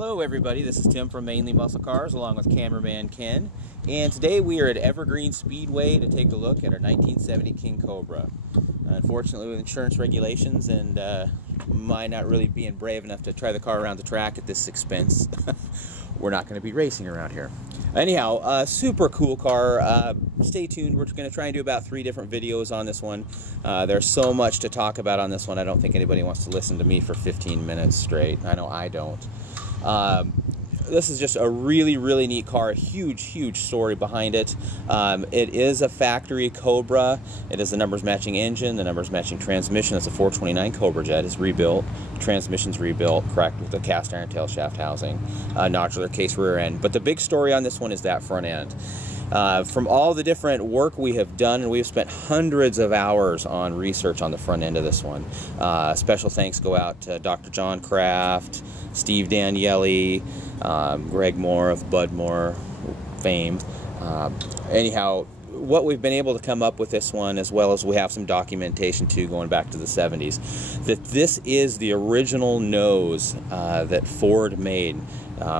Hello everybody, this is Tim from Mainly Muscle Cars along with cameraman Ken, and today we are at Evergreen Speedway to take a look at our 1970 King Cobra. Unfortunately, with insurance regulations and my not really being brave enough to try the car around the track at this expense, we're not going to be racing around here. Anyhow, super cool car. Stay tuned. We're going to try and do about 3 different videos on this one. There's so much to talk about on this one. I don't think anybody wants to listen to me for 15 minutes straight. I know I don't. This is just a really neat car. A huge story behind it. It is a factory Cobra. It is the numbers matching engine, the numbers matching transmission. It's a 429 Cobra jet. It's rebuilt. Transmission's rebuilt, correct, with the cast iron tail shaft housing, nodular case rear end. But the big story on this one is that front end. From all the different work we have done, and we've spent hundreds of hours on research on the front end of this one. Special thanks go out to Dr. John Kraft, Steve Daniele, Greg Moore of Budmore fame. Anyhow, what we've been able to come up with this one, as well as we have some documentation too going back to the 70s, that this is the original nose that Ford made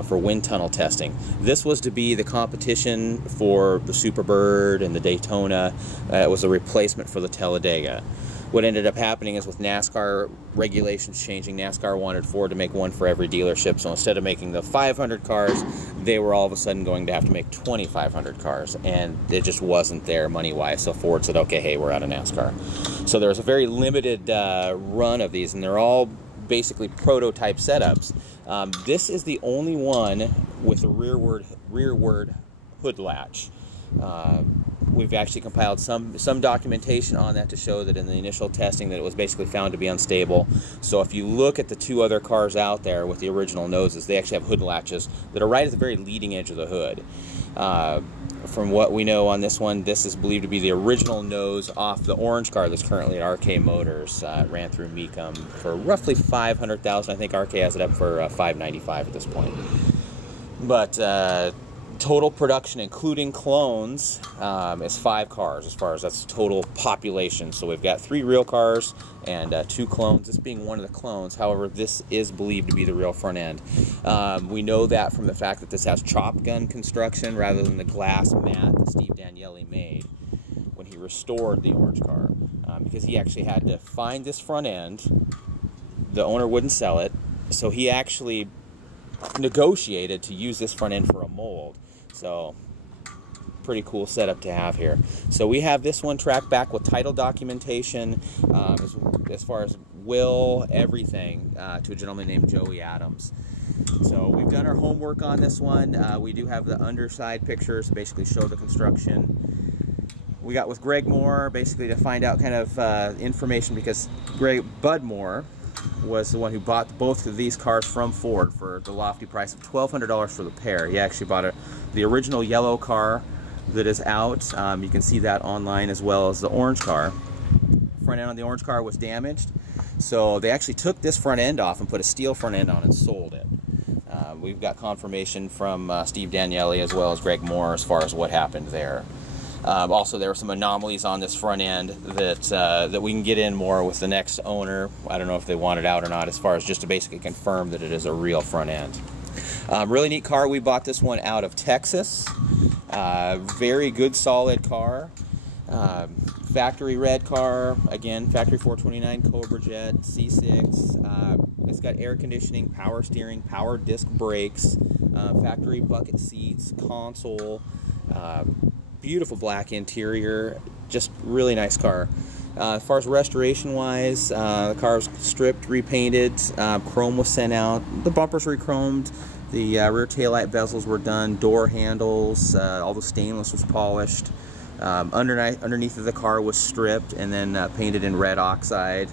for wind tunnel testing. This was to be the competition for the Superbird and the Daytona. It was a replacement for the Talladega. What ended up happening is with NASCAR regulations changing, NASCAR wanted Ford to make one for every dealership. So instead of making the 500 cars, they were all of a sudden going to have to make 2,500 cars. And it just wasn't there money-wise. So Ford said, okay, hey, we're out of NASCAR. So there was a very limited run of these, and they're all basically prototype setups. This is the only one with a rearward hood latch. We've actually compiled some documentation on that to show that in the initial testing that it was basically found to be unstable. So if you look at the 2 other cars out there with the original noses, they actually have hood latches that are right at the very leading edge of the hood. From what we know on this one, this is believed to be the original nose off the orange car that's currently at RK Motors. It ran through Mecum for roughly $500,000. I think RK has it up for $595 at this point. But total production, including clones, is 5 cars as far as that's total population. So we've got 3 real cars and 2 clones, this being one of the clones. However, this is believed to be the real front end. We know that from the fact that this has chop gun construction rather than the glass mat that Steve Daniele made when he restored the orange car, because he actually had to find this front end. The owner wouldn't sell it, so he actually negotiated to use this front end for a mold. So pretty cool setup to have here. So we have this one tracked back with title documentation, as far as will, everything, to a gentleman named Joey Adams. So we've done our homework on this one. We do have the underside pictures to basically show the construction. We got with Greg Moore basically to find out kind of information, because Bud Moore was the one who bought both of these cars from Ford for the lofty price of $1,200 for the pair. He actually bought the original yellow car that is out. You can see that online, as well as the orange car. Front end on the orange car was damaged, so they actually took this front end off and put a steel front end on and sold it. We've got confirmation from Steve Daniele as well as Greg Moore as far as what happened there. Also, there were some anomalies on this front end that we can get in more with the next owner. I don't know if they want it out or not, as far as just to basically confirm that it is a real front end. Really neat car. We bought this one out of Texas. Very good, solid car. Factory red car. Again, factory 429 Cobra jet, C6. It's got air conditioning, power steering, power disc brakes, factory bucket seats, console. Beautiful black interior, just really nice car. As far as restoration wise, the car was stripped, repainted, chrome was sent out, the bumpers re-chromed, the rear taillight bezels were done, door handles, all the stainless was polished. Underneath of the car was stripped and then painted in red oxide.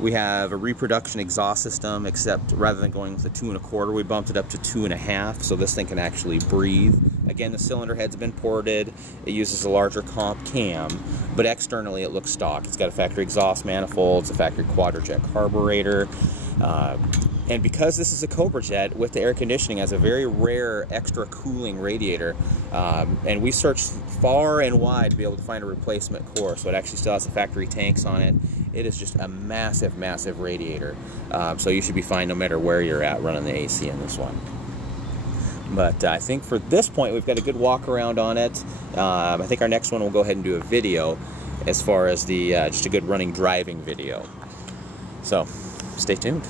We have a reproduction exhaust system, except rather than going with a 2 1/4, we bumped it up to 2 1/2, so this thing can actually breathe. Again, the cylinder head's been ported. It uses a larger comp cam, but externally it looks stock. It's got a factory exhaust manifold, it's a factory quadrajet carburetor. And because this is a Cobra jet with the air conditioning, has a very rare extra cooling radiator, and we searched far and wide to be able to find a replacement core, so it actually still has the factory tanks on it. It is just a massive radiator, so you should be fine no matter where you're at running the AC in this one. But I think for this point we've got a good walk around on it. I think our next one we'll go ahead and do a video as far as the just a good running driving video. So stay tuned.